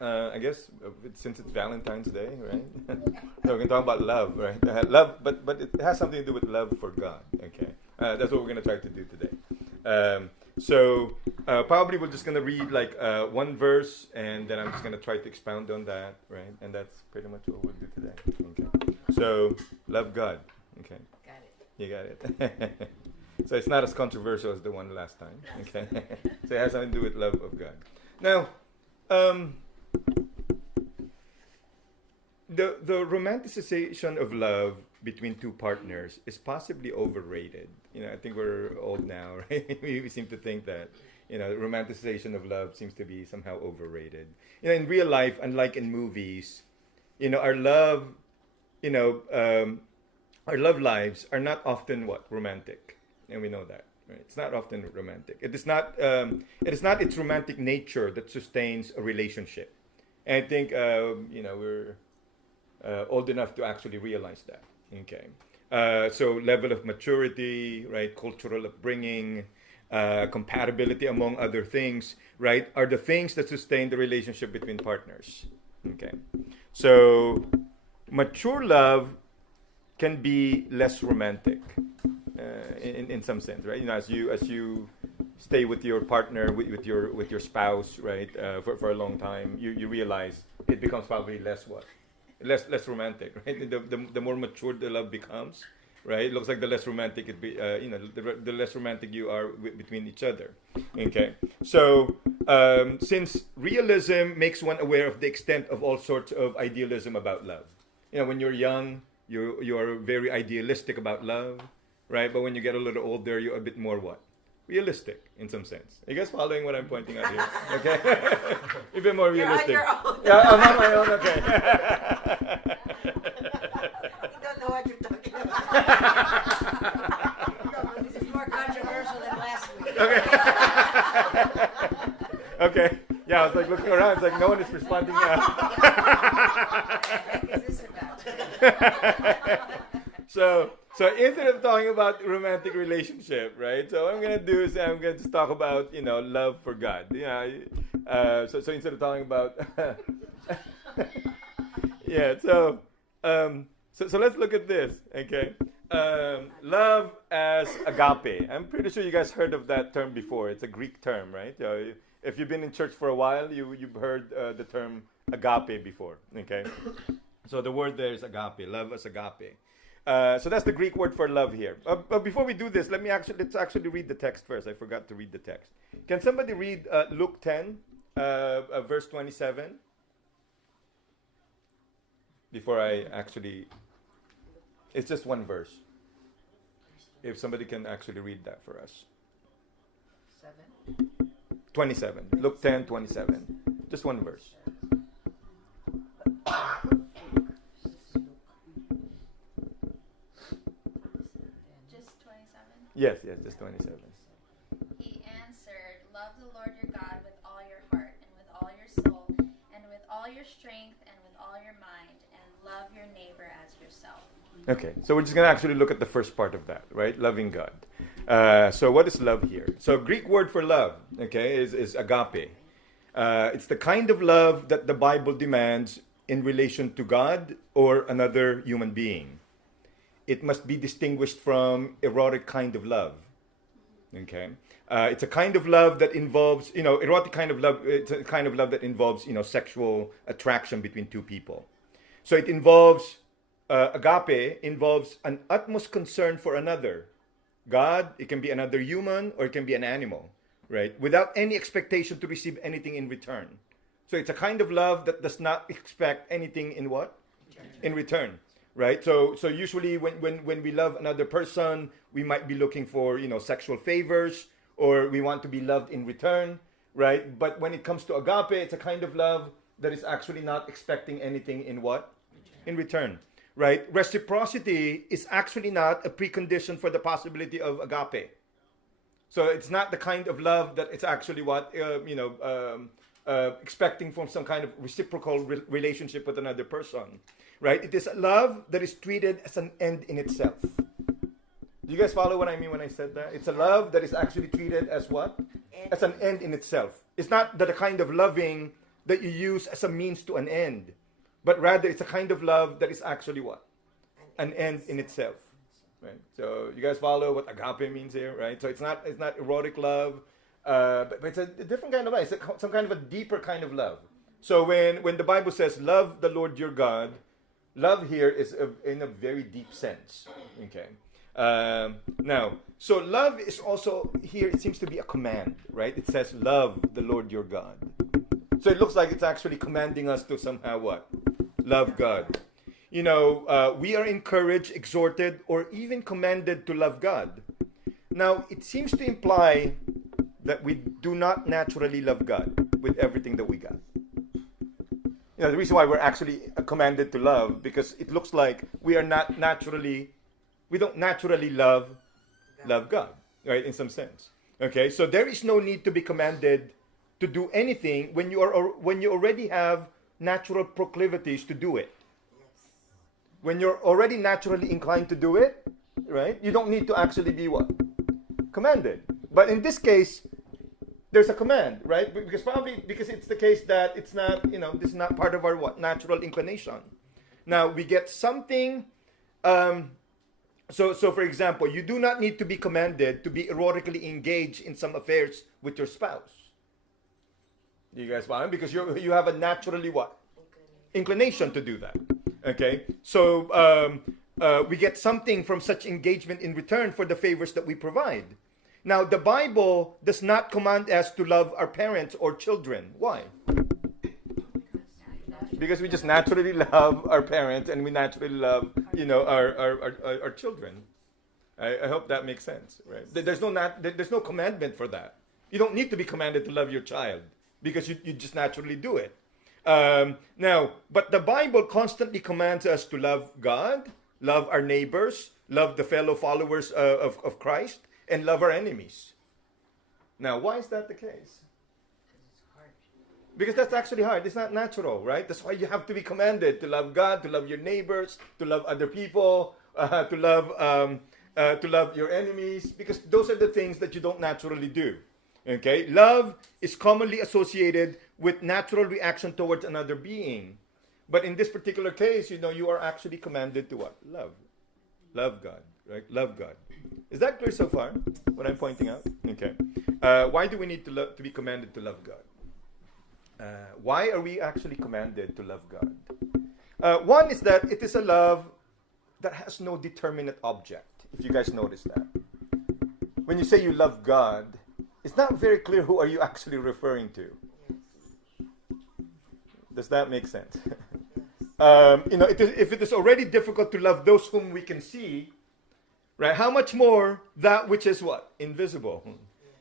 I guess since it's Valentine's Day, right? So we're gonna talk about love, right? Love, but it has something to do with love for God. Okay, that's what we're gonna try to do today. So probably we're just gonna read like one verse, and then I'm just gonna try to expound on that, right? And that's pretty much what we'll do today. Okay. So love God. Okay. Got it. You got it. So it's not as controversial as the one last time. Okay. So it has something to do with love of God. Now. The romanticization of love between two partners is possibly overrated. I think we're old now, right? We seem to think that, romanticization of love seems to be somehow overrated. In real life, unlike in movies, our love, our love lives are not often romantic, and we know that. Right? It's not often romantic. It is not its romantic nature that sustains a relationship. And I think we're old enough to actually realize that. Okay, so level of maturity, right? Cultural upbringing, compatibility, among other things, right? Are the things that sustain the relationship between partners. Okay, so mature love can be less romantic. In some sense, right? As you stay with your partner, with your spouse, right, for a long time, you realize it becomes probably less romantic, right? The more mature the love becomes, right? It looks like the less romantic it be, the less romantic you are between each other. Okay, so since realism makes one aware of the extent of all sorts of idealism about love, when you're young, you are very idealistic about love. Right, but when you get a little older, you're a bit more realistic in some sense. Are you guys following what I'm pointing out here? Okay, a bit more realistic. You're on your own. Yeah, I'm on my own. Okay. You don't know what you're talking about. This is more controversial than last week. Okay. Okay. Yeah, I was like looking around. It's like no one is responding now. What is this about? So instead of talking about romantic relationship, right? So what I'm gonna do is I'm gonna just talk about love for God. So instead of talking about yeah. So let's look at this. Okay. Love as agape. I'm pretty sure you guys heard of that term before. It's a Greek term, right? If you've been in church for a while, you've heard the term agape before. Okay. So the word there is agape. Love as agape. So that's the Greek word for love here. But before we do this, let's actually read the text first. I forgot to read the text. Can somebody read Luke 10, verse 27? Before I actually... It's just one verse. If somebody can actually read that for us. 27. Luke 10, 27. Just one verse. Yes, just 27. He answered, "Love the Lord your God with all your heart and with all your soul and with all your strength and with all your mind, and love your neighbor as yourself." Okay, so we're just going to actually look at the first part of that, right? Loving God. So what is love here? So Greek word for love, okay, is agape. It's the kind of love that the Bible demands in relation to God or another human being. It must be distinguished from erotic kind of love. Okay, it's a kind of love that involves, erotic kind of love. It's a kind of love that involves, sexual attraction between two people. So it involves agape involves an utmost concern for another. God, it can be another human or it can be an animal, right? Without any expectation to receive anything in return. So it's a kind of love that does not expect anything in what? In return. Right, so usually when we love another person, we might be looking for sexual favors, or we want to be loved in return, right? But when it comes to agape, it's a kind of love that is actually not expecting anything in what? In return, right? Reciprocity is actually not a precondition for the possibility of agape. So it's not the kind of love that it's actually what expecting from some kind of reciprocal relationship with another person. Right? It is a love that is treated as an end in itself. Do you guys follow what I mean when I said that? It's a love that is actually treated as what? As an end in itself. It's not the kind of loving that you use as a means to an end, but rather it's a kind of love that is actually what? An end in itself. Right? So you guys follow what agape means here, right? So it's not erotic love, but it's a different kind of love. It's some kind of a deeper kind of love. So when the Bible says, love the Lord your God, love here is in a very deep sense. Okay. Now, so love is also here, it seems to be a command, right? It says, love the Lord your God. So it looks like it's actually commanding us to somehow what? Love God. You know, we are encouraged, exhorted, or even commanded to love God. Now, it seems to imply that we do not naturally love God with everything that we got. You know, the reason why we're actually commanded to love, because it looks like we don't naturally love God, right, in some sense. Okay, so there is no need to be commanded to do anything when you already have natural proclivities to do it. When you're already naturally inclined to do it, right, you don't need to actually be what? Commanded. But in this case, there's a command, right? Because it's the case that it's not, you know, this is not part of our what? Natural inclination. Now, we get something, so for example, you do not need to be commanded to be erotically engaged in some affairs with your spouse. You guys follow? Because you have a naturally what? Inclination to do that. Okay? So, we get something from such engagement in return for the favors that we provide. Now, the Bible does not command us to love our parents or children. Why? Because we just naturally love our parents and we naturally love, you know, our children. I hope that makes sense, right? There's no commandment for that. You don't need to be commanded to love your child because you just naturally do it. Now, but the Bible constantly commands us to love God, love our neighbors, love the fellow followers of Christ, and love our enemies. Now, why is that the case? Because that's actually hard. It's not natural, right? That's why you have to be commanded to love God, to love your neighbors, to love other people, to love your enemies, because those are the things that you don't naturally do. Okay? Love is commonly associated with natural reaction towards another being. But in this particular case, you know, you are actually commanded to what? Love. Love God, right? Love God. Is that clear so far, what I'm pointing out? Okay. Why do we need to be commanded to love God? Why are we actually commanded to love God? One is that it is a love that has no determinate object, if you guys notice that. When you say you love God, it's not very clear who are you actually referring to. Does that make sense? You know, if it is already difficult to love those whom we can see, right? How much more that which is what? Invisible.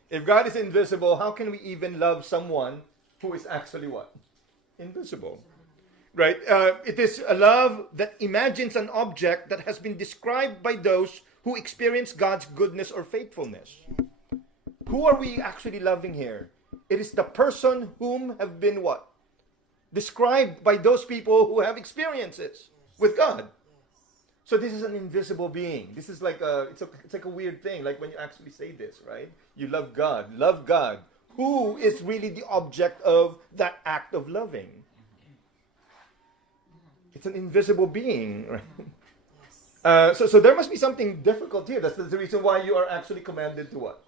If God is invisible, how can we even love someone who is actually what? Invisible. Right? It is a love that imagines an object that has been described by those who experience God's goodness or faithfulness. Who are we actually loving here? It is the person whom have been what? Described by those people who have experiences with God. So this is an invisible being. This is like it's like a weird thing, like when you actually say this, right? You love God. Love God. Who is really the object of that act of loving? It's an invisible being, right? So there must be something difficult here. That's the reason why you are actually commanded to what?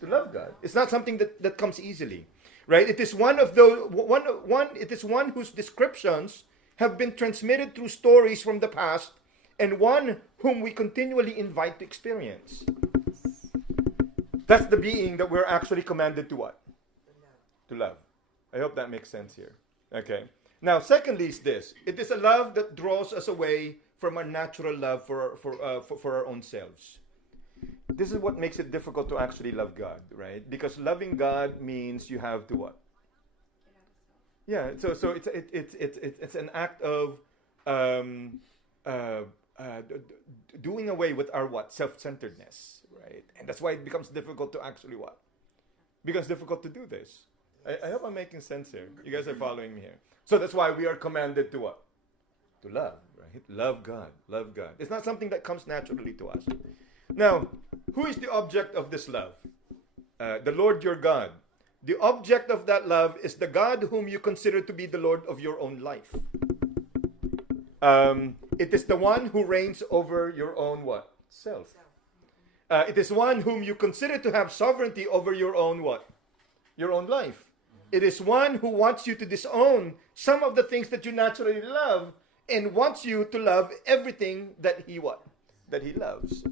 To love God. It's not something that comes easily, right? It is one of those it is one whose descriptions have been transmitted through stories from the past, and one whom we continually invite to experience. That's the being that we're actually commanded to what? To love. I hope that makes sense here. Okay. Now, secondly is this. It is a love that draws us away from our natural love for our own selves. This is what makes it difficult to actually love God, right? Because loving God means you have to what? Yeah. So it's an act of doing away with our what? Self-centeredness, right? And that's why it becomes difficult to actually what? Becomes difficult to do this. I hope I'm making sense here. You guys are following me here. So that's why we are commanded to what? To love, right? Love God. Love God. It's not something that comes naturally to us. Now, who is the object of this love? The Lord your God. The object of that love is the God whom you consider to be the Lord of your own life. It is the one who reigns over your own what? Self. It is one whom you consider to have sovereignty over your own what? Your own life. It is one who wants you to disown some of the things that you naturally love and wants you to love everything that he what? That he loves.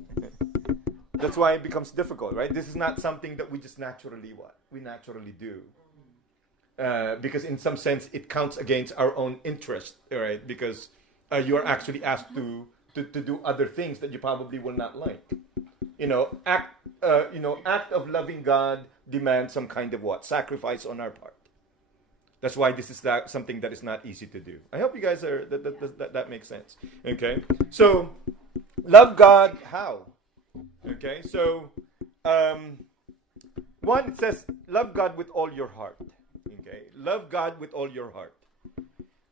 That's why it becomes difficult, right? This is not something that we just naturally what? We naturally do. Because in some sense it counts against our own interest, right? Because you are actually asked to do other things that you probably will not like. Act of loving God demands some kind of what? Sacrifice on our part. That's why this is something that is not easy to do. I hope you guys are that makes sense. Okay, so love God how? Okay, so one, it says love God with all your heart. Okay, love God with all your heart.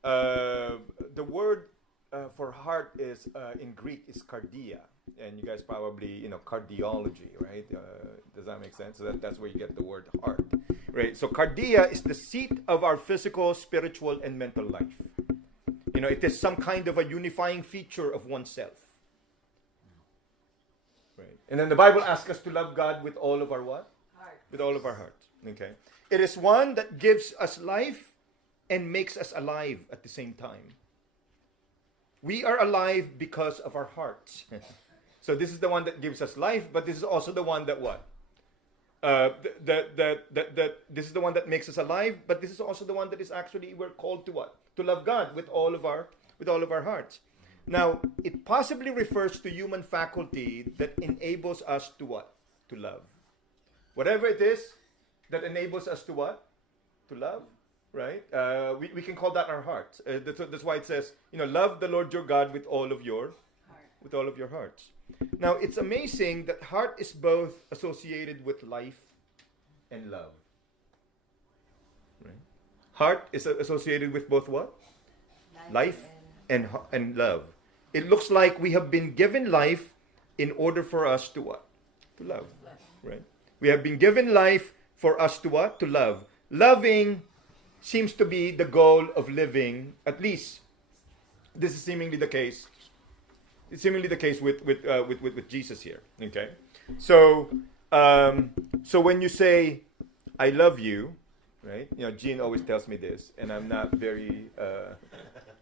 The word for heart is in Greek is cardia, and you guys probably cardiology, right? Does that make sense? So that's where you get the word heart, right? So cardia is the seat of our physical, spiritual, and mental life. It is some kind of a unifying feature of oneself, right? And then the Bible asks us to love God with all of our what? Heart. With all of our heart. Okay. It is one that gives us life and makes us alive at the same time. We are alive because of our hearts. So this is the one that gives us life, but this is also the one that what? This is the one that makes us alive, but this is also the one that is actually we're called to what? To love God with all of our hearts. Now, it possibly refers to human faculty that enables us to what? To love. Whatever it is that enables us to what? To love. Right? We can call that our heart. That's why it says, love the Lord your God with all of your hearts. Now, it's amazing that heart is both associated with life and love. Right? Heart is associated with both what? Life and love. It looks like we have been given life in order for us to what? To love. Right? We have been given life for us to what? To love. Loving seems to be the goal of living. At least this is seemingly the case. It's seemingly the case with Jesus here. Okay, so when you say I love you, right? Jean always tells me this, and I'm not very.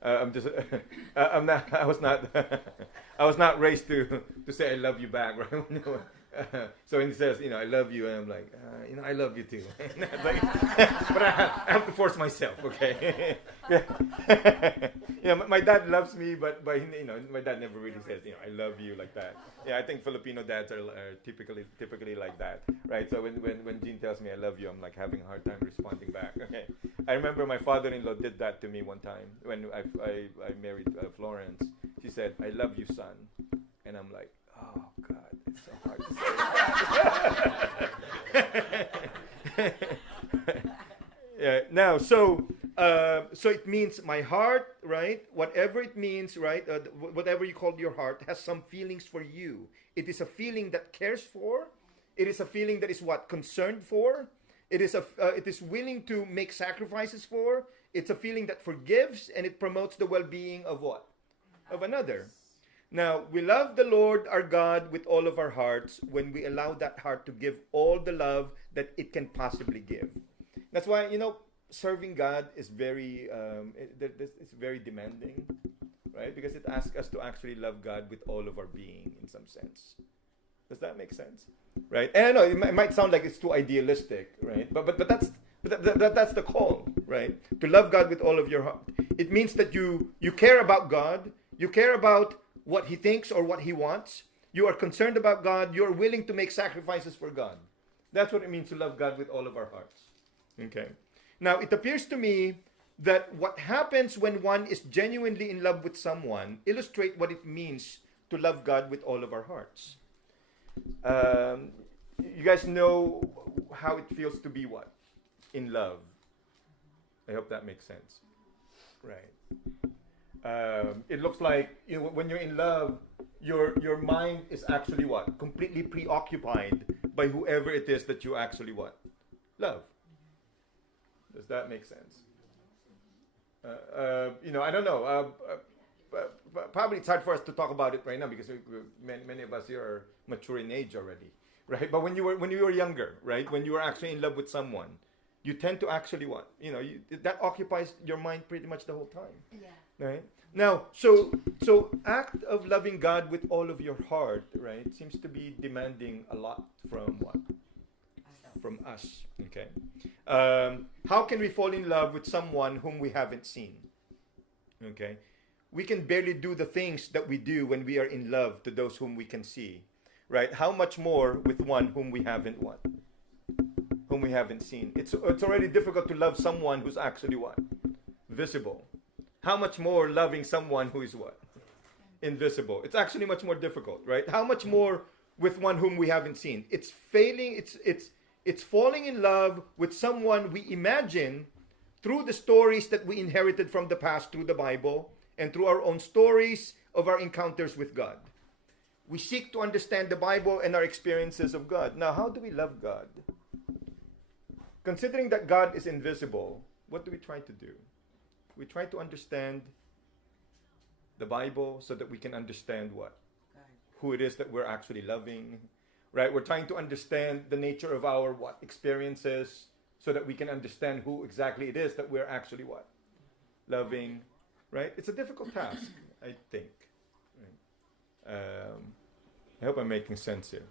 I'm just. I'm not. I was not. I was not raised to say I love you back, right? So when he says, I love you, and I'm like, I love you too. But I have to force myself, okay? My dad loves me, but my dad never really says, I love you like that. Yeah, I think Filipino dads are typically like that, right? So when Jean tells me I love you, I'm like having a hard time responding back. Okay, I remember my father-in-law did that to me one time when I married Florence. She said, "I love you, son," and I'm like, oh God. So hard to say. Yeah. Now, so it means my heart, right? Whatever it means, right? Whatever you call your heart has some feelings for you. It is a feeling that cares for. It is a feeling that is what? Concerned for. It is willing to make sacrifices for. It's a feeling that forgives, and it promotes the well-being of what? Of another. Now, we love the Lord our God with all of our hearts when we allow that heart to give all the love that it can possibly give. That's why, serving God is very, it's very demanding, right? Because it asks us to actually love God with all of our being in some sense. Does that make sense? Right? And I know it might sound like it's too idealistic, right? But that's the call, right? To love God with all of your heart. It means that you care about God, you care about what he thinks or what he wants. You are concerned about God. You are willing to make sacrifices for God. That's what it means to love God with all of our hearts. Okay. Now, it appears to me that what happens when one is genuinely in love with someone illustrate what it means to love God with all of our hearts. You guys know how it feels to be what? In love. I hope that makes sense. Right. It looks like when you're in love, your mind is actually what? Completely preoccupied by whoever it is that you actually what? Love. Does that make sense? I don't know. Probably it's hard for us to talk about it right now because many of us here are mature in age already, right? But when you were younger, right? When you were actually in love with someone, you tend to actually what? That occupies your mind pretty much the whole time. Yeah. Right? Now, so act of loving God with all of your heart, right, seems to be demanding a lot from what? From us. Okay. How can we fall in love with someone whom we haven't seen? Okay. We can barely do the things that we do when we are in love to those whom we can see, right? How much more with one whom we haven't what? Whom we haven't seen. It's already difficult to love someone who's actually what? Visible. How much more loving someone who is what? Invisible. It's actually much more difficult, right? How much more with one whom we haven't seen? It's falling in love with someone we imagine through the stories that we inherited from the past through the Bible and through our own stories of our encounters with God. We seek to understand the Bible and our experiences of God. Now, how do we love God? Considering that God is invisible, what do we try to do? We try to understand the Bible so that we can understand what? Who it is that we're actually loving, right? We're trying to understand the nature of our what? Experiences so that we can understand who exactly it is that we're actually what? Loving, right? It's a difficult task, I think. Right? I hope I'm making sense here.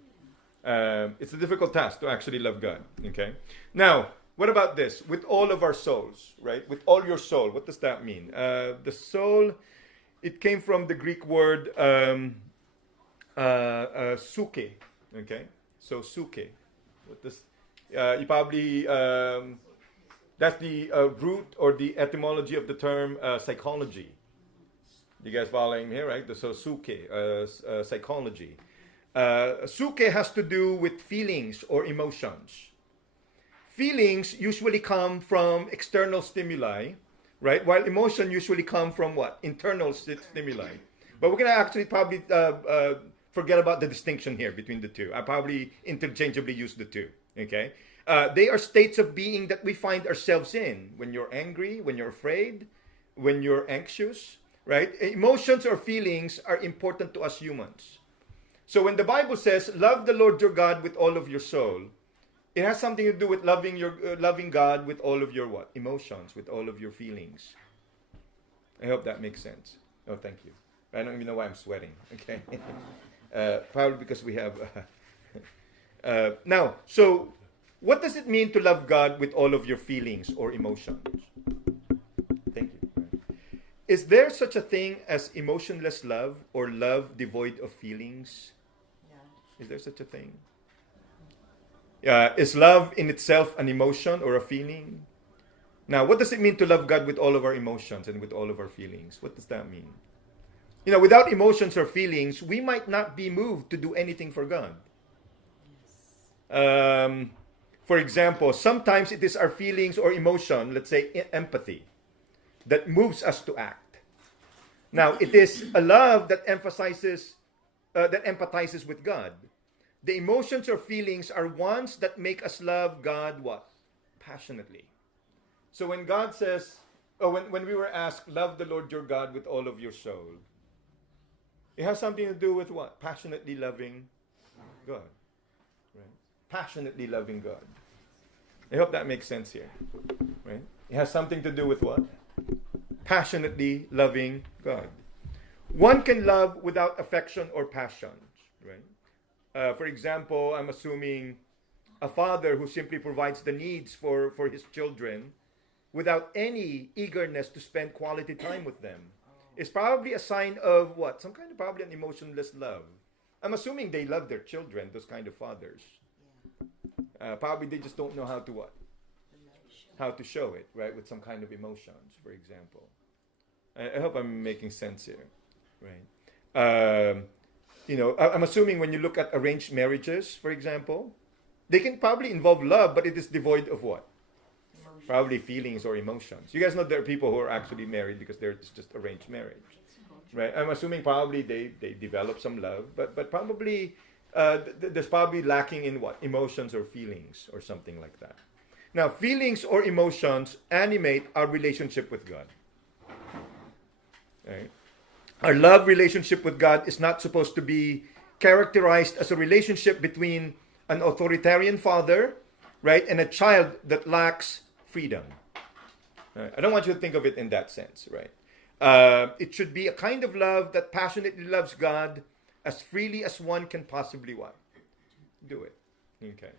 It's a difficult task to actually love God, okay? Now, what about this? With all of our souls, right? With all your soul. What does that mean? The soul, it came from the Greek word suke, okay? So suke. What does, you probably, that's the root or the etymology of the term psychology. You guys following here, right? So suke, psychology. Suke has to do with feelings or emotions. Feelings usually come from external stimuli, right? While emotion usually come from what? Internal stimuli. But we're going to actually probably forget about the distinction here between the two. I probably interchangeably use the two, okay? They are states of being that we find ourselves in. When you're angry, when you're afraid, when you're anxious, right? Emotions or feelings are important to us humans. So when the Bible says, love the Lord your God with all of your soul, it has something to do with loving God with all of your what? Emotions, with all of your feelings. I hope that makes sense. Oh, thank you. I don't even know why I'm sweating. Okay, probably because we have. Now, so what does it mean to love God with all of your feelings or emotions? Thank you. Is there such a thing as emotionless love or love devoid of feelings? Is there such a thing? Is love in itself an emotion or a feeling? Now, what does it mean to love God with all of our emotions and with all of our feelings? What does that mean? Without emotions or feelings, we might not be moved to do anything for God. For example, sometimes it is our feelings or emotion, let's say empathy, that moves us to act. Now, it is a love that empathizes with God. The emotions or feelings are ones that make us love God what? Passionately. So when God says, when we were asked, love the Lord your God with all of your soul, it has something to do with what? Passionately loving God. Right? Passionately loving God. I hope that makes sense here. Right? It has something to do with what? Passionately loving God. One can love without affection or passion. Right? For example, I'm assuming a father who simply provides the needs for his children without any eagerness to spend quality time with them is probably a sign of what? Some kind of probably an emotionless love. I'm assuming they love their children, those kind of fathers. Probably they just don't know how to what? How to show it, right? With some kind of emotions, for example. I hope I'm making sense here, right? I'm assuming when you look at arranged marriages, for example, they can probably involve love, but it is devoid of what? Emotions. Probably feelings or emotions. You guys know there are people who are actually married because it's just arranged marriage, right? I'm assuming probably they develop some love, but probably there's probably lacking in what? Emotions or feelings or something like that. Now, feelings or emotions animate our relationship with God. Right? Our love relationship with God is not supposed to be characterized as a relationship between an authoritarian father, right, and a child that lacks freedom. Right? I don't want you to think of it in that sense, right? It should be a kind of love that passionately loves God as freely as one can possibly what? Do it. Okay.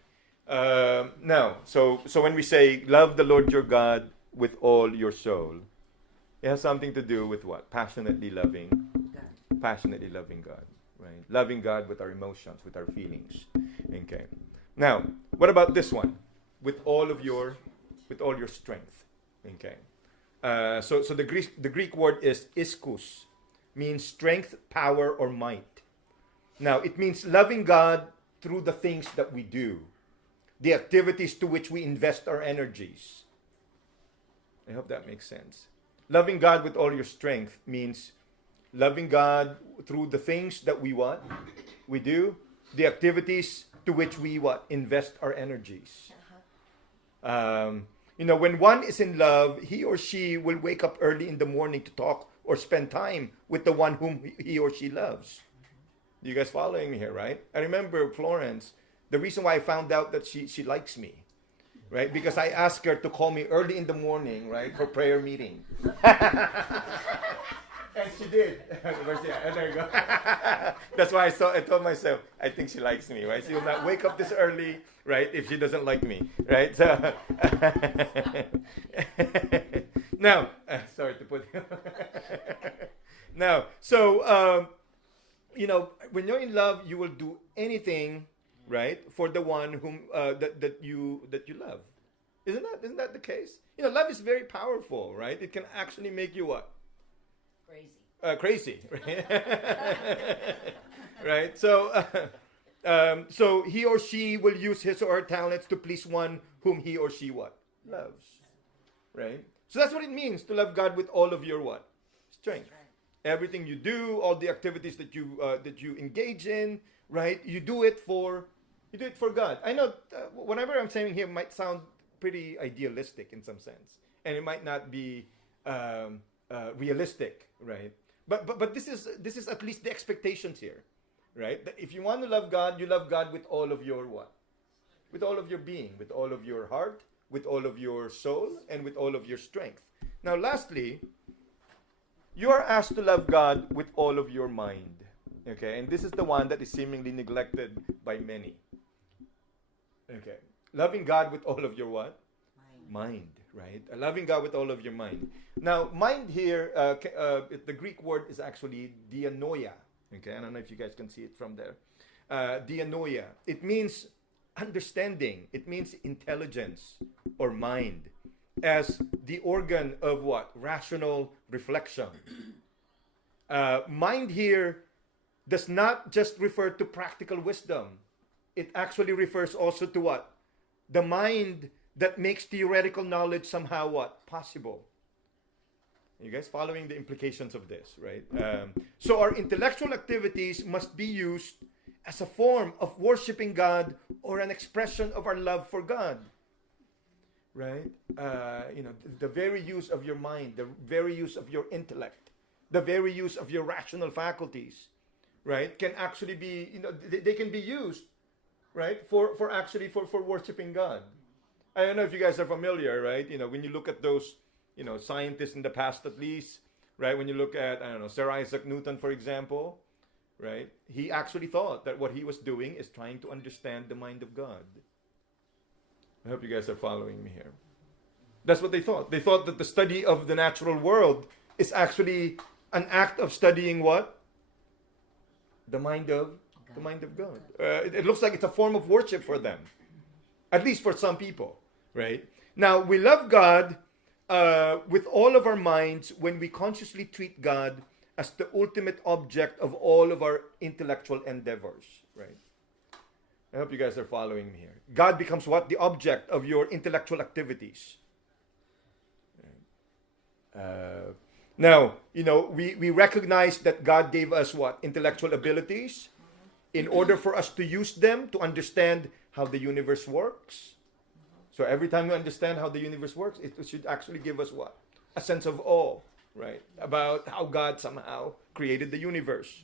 Now, so when we say love the Lord your God with all your soul, it has something to do with what? Passionately loving God, right? Loving God with our emotions, with our feelings. Okay. Now, what about this one? With all your strength. Okay. So the Greek word is iskous, means strength, power, or might. Now, it means loving God through the things that we do, the activities to which we invest our energies. I hope that makes sense. Loving God with all your strength means loving God through the things that we what? We do, the activities to which we what? Invest our energies. When one is in love, he or she will wake up early in the morning to talk or spend time with the one whom he or she loves. You guys following me here, right? I remember Florence, the reason why I found out that she likes me, right? Because I asked her to call me early in the morning, right, for prayer meeting. And she did. There you go. That's why I told myself, I think she likes me, right? She will not wake up this early, right, if she doesn't like me, right? So, now, sorry to put now, so, when you're in love, you will do anything, right, for the one whom that you love. Isn't that the case? Love is very powerful, right? It can actually make you what? Crazy, right? Right. So he or she will use his or her talents to please one whom he or she what? Loves, right? So that's what it means to love God with all of your what? Strength. Everything you do, all the activities that you engage in, right? You do it for God. I know whatever I'm saying here might sound pretty idealistic in some sense, and it might not be realistic, right? But this is at least the expectations here, right? That if you want to love God, you love God with all of your what? With all of your being, with all of your heart, with all of your soul, and with all of your strength. Now, lastly, you are asked to love God with all of your mind. Okay, and this is the one that is seemingly neglected by many. Okay, loving God with all of your what? Mind, right? Loving God with all of your mind. Now, mind here, the Greek word is actually dianoia. Okay, I don't know if you guys can see it from there. Dianoia. It means understanding. It means intelligence or mind as the organ of what? Rational reflection. Mind here does not just refer to practical wisdom. It actually refers also to what? The mind that makes theoretical knowledge somehow what? Possible. You guys following the implications of this, right? So our intellectual activities must be used as a form of worshiping God or an expression of our love for God. Right? The very use of your mind, the very use of your intellect, the very use of your rational faculties, right, can actually be, they can be used, right, for worshiping God. I don't know if you guys are familiar, right? When you look at those, scientists in the past at least, right? When you look at, Sir Isaac Newton, for example, right? He actually thought that what he was doing is trying to understand the mind of God. I hope you guys are following me here. That's what they thought. They thought that the study of the natural world is actually an act of studying what? The mind of God. It looks like it's a form of worship for them, at least for some people, right? Now, we love God with all of our minds when we consciously treat God as the ultimate object of all of our intellectual endeavors, right? I hope you guys are following me here. God becomes what? The object of your intellectual activities. Now, we recognize that God gave us what? Intellectual abilities in order for us to use them to understand how the universe works. So every time we understand how the universe works, it should actually give us what? A sense of awe, right? About how God somehow created the universe.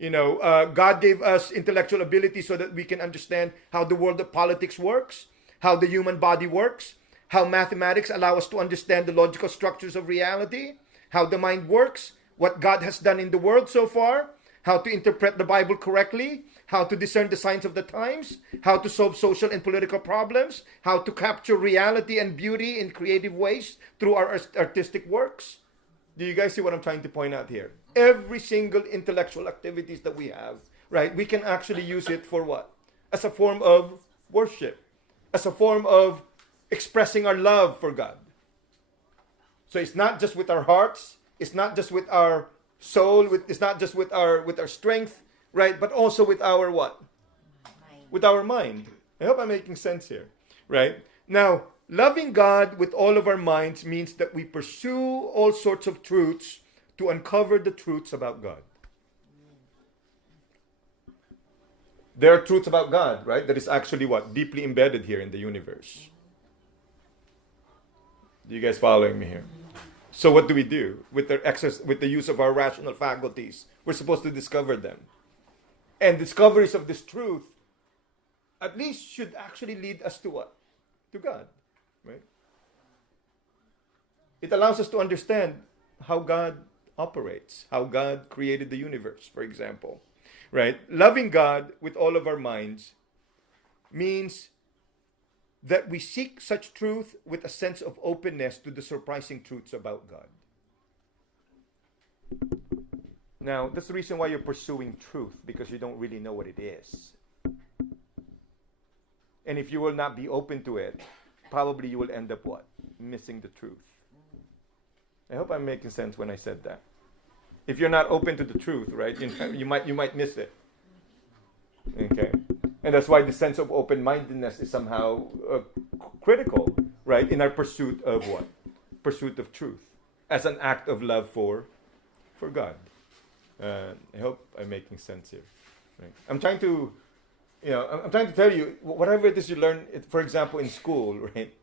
God gave us intellectual ability so that we can understand how the world of politics works, how the human body works, how mathematics allow us to understand the logical structures of reality, how the mind works, what God has done in the world so far, how to interpret the Bible correctly, how to discern the signs of the times, how to solve social and political problems, how to capture reality and beauty in creative ways through our artistic works. Do you guys see what I'm trying to point out here? Every single intellectual activities that we have, right, we can actually use it for what? As a form of worship, as a form of expressing our love for God. So it's not just with our hearts, it's not just with our soul, it's not just with our strength, right? But also with our what? Mind. With our mind. I hope I'm making sense here, right? Now, loving God with all of our minds means that we pursue all sorts of truths to uncover the truths about God. There are truths about God, right? That is actually what? Deeply embedded here in the universe. Do you guys following me here? So what do we do with the use of our rational faculties? We're supposed to discover them. And discoveries of this truth at least should actually lead us to what? To God, right? It allows us to understand how God operates, how God created the universe, for example, right? Loving God with all of our minds means that we seek such truth with a sense of openness to the surprising truths about God. Now, that's the reason why you're pursuing truth, because you don't really know what it is. And if you will not be open to it, probably you will end up what? Missing the truth. I hope I'm making sense when I said that. If you're not open to the truth, right, you might miss it. Okay. And that's why the sense of open-mindedness is somehow critical, right, in our pursuit of what? Pursuit of truth, as an act of love for God. I hope I'm making sense here. Right? I'm trying to tell you, whatever it is you learn, for example, in school, right,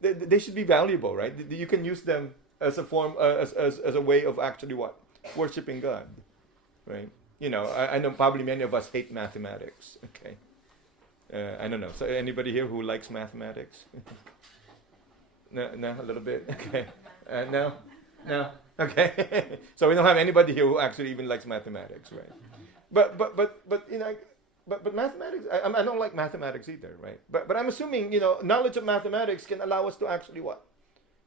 they should be valuable, right? You can use them as a form, as a way of actually what? Worshiping God, right? I know probably many of us hate mathematics, okay? I don't know. So anybody here who likes mathematics? No, a little bit. Okay. No. Okay. So we don't have anybody here who actually even likes mathematics, right? But mathematics. I don't like mathematics either, right? But I'm assuming knowledge of mathematics can allow us to actually what?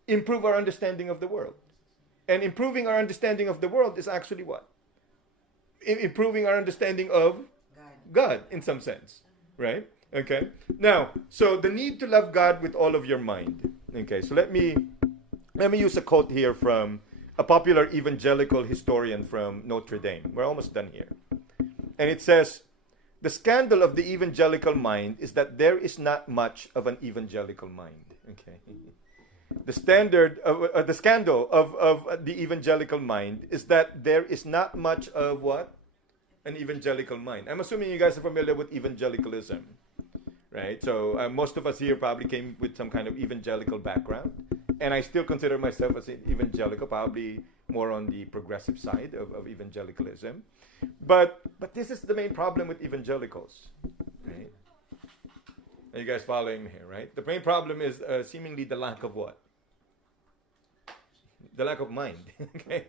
Improve our understanding of the world, and improving our understanding of the world is actually what? Improving our understanding of God in some sense. Right? Okay. Now, so the need to love God with all of your mind. Okay. So let me use a quote here from a popular evangelical historian from Notre Dame. We're almost done here. And it says, "The scandal of the evangelical mind is that there is not much of an evangelical mind." Okay. The scandal of the evangelical mind is that there is not much of what? An evangelical mind. I'm assuming you guys are familiar with evangelicalism, right? So most of us here probably came with some kind of evangelical background, and I still consider myself as an evangelical, probably more on the progressive side of evangelicalism. But this is the main problem with evangelicals, right? Are you guys following me here, right? The main problem is seemingly the lack of what? The lack of mind. Okay.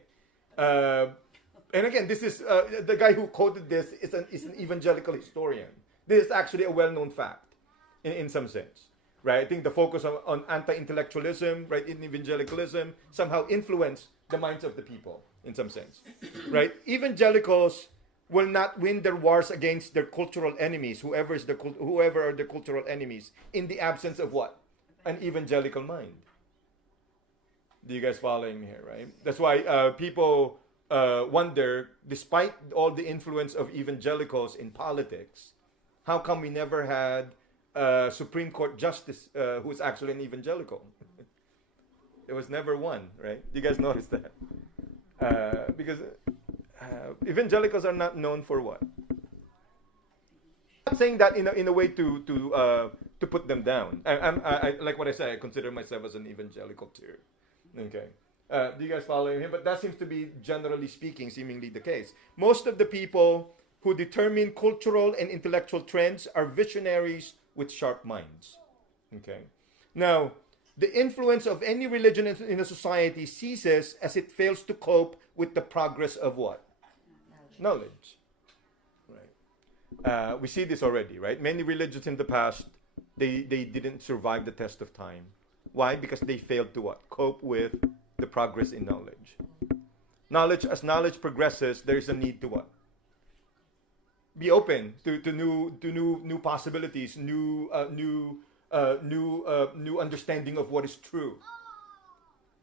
And again, this is the guy who quoted this is an evangelical historian. This is actually a well-known fact in some sense, right? I think the focus on anti-intellectualism, right, in evangelicalism somehow influenced the minds of the people in some sense, right? Evangelicals will not win their wars against their cultural enemies, whoever are the cultural enemies, in the absence of what? An evangelical mind. Do you guys following me here, right? That's why people wonder, despite all the influence of evangelicals in politics, how come we never had a Supreme Court justice who's actually an evangelical? There was never one, right? Do you guys notice that? Because evangelicals are not known for what? I'm not saying that in a way to to put them down. I like what I said. I consider myself as an evangelical too. Okay. Do you guys follow him? But that seems to be, generally speaking, seemingly the case. Most of the people who determine cultural and intellectual trends are visionaries with sharp minds. Okay. Now, the influence of any religion in a society ceases as it fails to cope with the progress of what? Knowledge. Right. We see this already, right? Many religions in the past, they didn't survive the test of time. Why? Because they failed to what? Cope with the progress in knowledge. As knowledge progresses, there is a need to what? Be open to new possibilities, new understanding of what is true.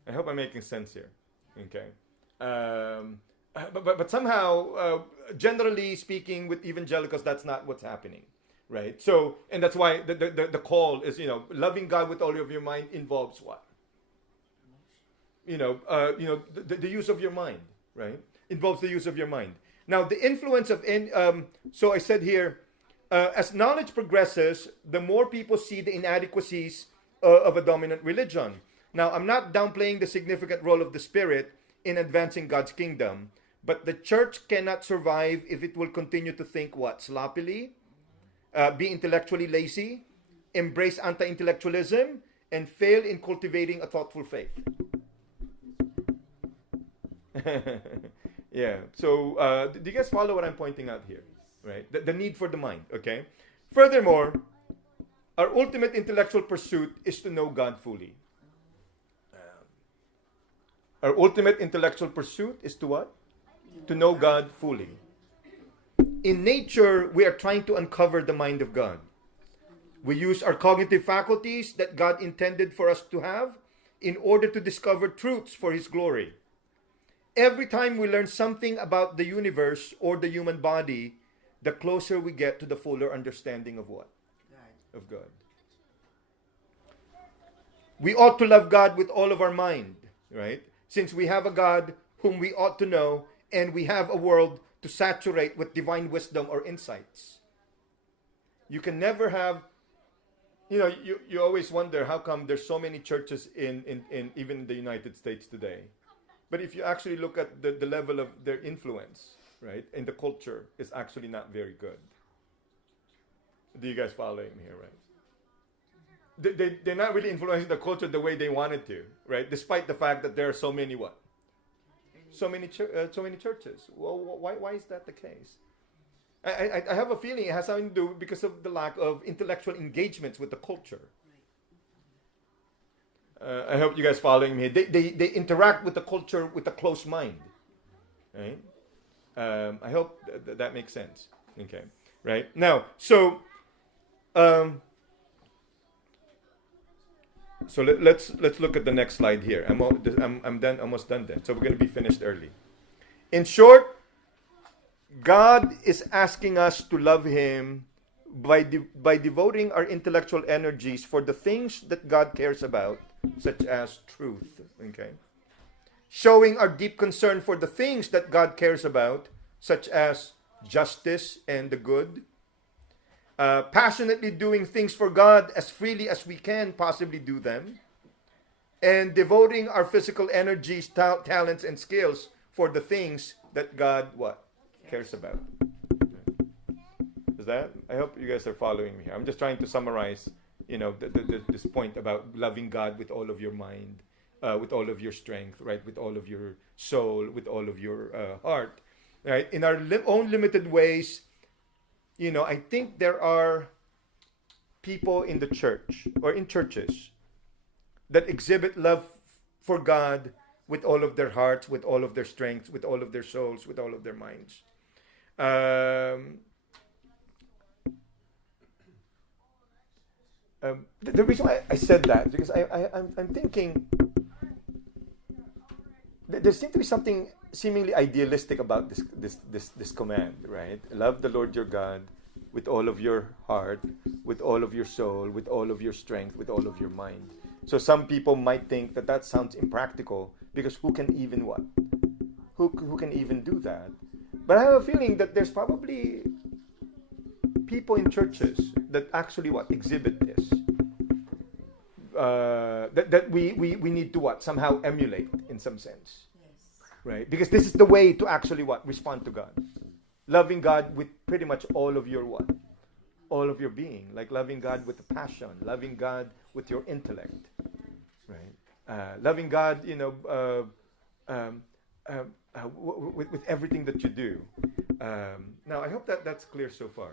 I hope I'm making sense here. Okay. But somehow, generally speaking, with evangelicals, that's not what's happening, right? So, and that's why the call is, loving God with all of your mind involves what? The use of your mind, right? Involves the use of your mind. Now, the influence of so I said here, as knowledge progresses, the more people see the inadequacies of a dominant religion. Now, I'm not downplaying the significant role of the Spirit in advancing God's kingdom, but the church cannot survive if it will continue to think what? Sloppily, be intellectually lazy, embrace anti-intellectualism, and fail in cultivating a thoughtful faith. Yeah. So, do you guys follow what I'm pointing out here? Right? The need for the mind. Okay. Furthermore, our ultimate intellectual pursuit is to know God fully. Our ultimate intellectual pursuit is to what? To know God fully. In nature, we are trying to uncover the mind of God. We use our cognitive faculties that God intended for us to have in order to discover truths for His glory. Every time we learn something about the universe or the human body, the closer we get to the fuller understanding of what? Of God. We ought to love God with all of our mind, right? Since we have a God whom we ought to know, and we have a world to saturate with divine wisdom or insights. You can never have, you always wonder how come there's so many churches in even the United States today. But if you actually look at the level of their influence, right, in the culture, is actually not very good. Do you guys follow me here, right? They're not really influencing the culture the way they wanted to, right? Despite the fact that there are so many what? So many churches. Well, why is that the case? I have a feeling it has something to do because of the lack of intellectual engagements with the culture. I hope you guys following me. They interact with the culture with a closed mind, right? I hope that makes sense. Okay, right now, so let's look at the next slide here. I'm done, almost done then. So we're going to be finished early. In short, God is asking us to love Him by devoting our intellectual energies for the things that God cares about, such as truth. Okay, showing our deep concern for the things that God cares about, such as justice and the good. Passionately doing things for God as freely as we can possibly do them, and devoting our physical energies, talents, and skills for the things that God what? Cares about. Is that? I hope you guys are following me here. I'm just trying to summarize, this point about loving God with all of your mind, with all of your strength, right? With all of your soul, with all of your heart, right? In our own limited ways. I think there are people in the church or in churches that exhibit love for God with all of their hearts, with all of their strength, with all of their souls, with all of their minds. The reason why I said that, because I'm thinking there seems to be something seemingly idealistic about this command, right? Love the Lord your God with all of your heart, with all of your soul, with all of your strength, with all of your mind. So some people might think that sounds impractical, because who can even what? Who can even do that? But I have a feeling that there's probably people in churches that actually what exhibit this. That we need to what somehow emulate in some sense, right? Because this is the way to actually what respond to God, loving God with pretty much all of your what, all of your being, like loving God with a passion, loving God with your intellect, right? Loving God, with everything that you do. Now, I hope that that's clear so far.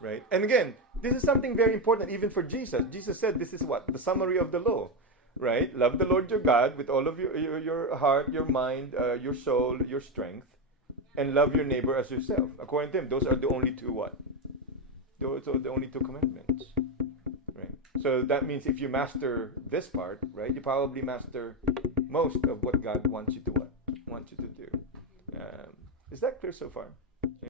Right? And again, this is something very important even for Jesus. Jesus said this is what? The summary of the law. Right? Love the Lord your God with all of your heart, your mind, your soul, your strength. And love your neighbor as yourself. According to him, those are the only two what? Those are the only two commandments. Right? So that means if you master this part, right, you probably master most of what God wants you to what? Wants you to do. Is that clear so far?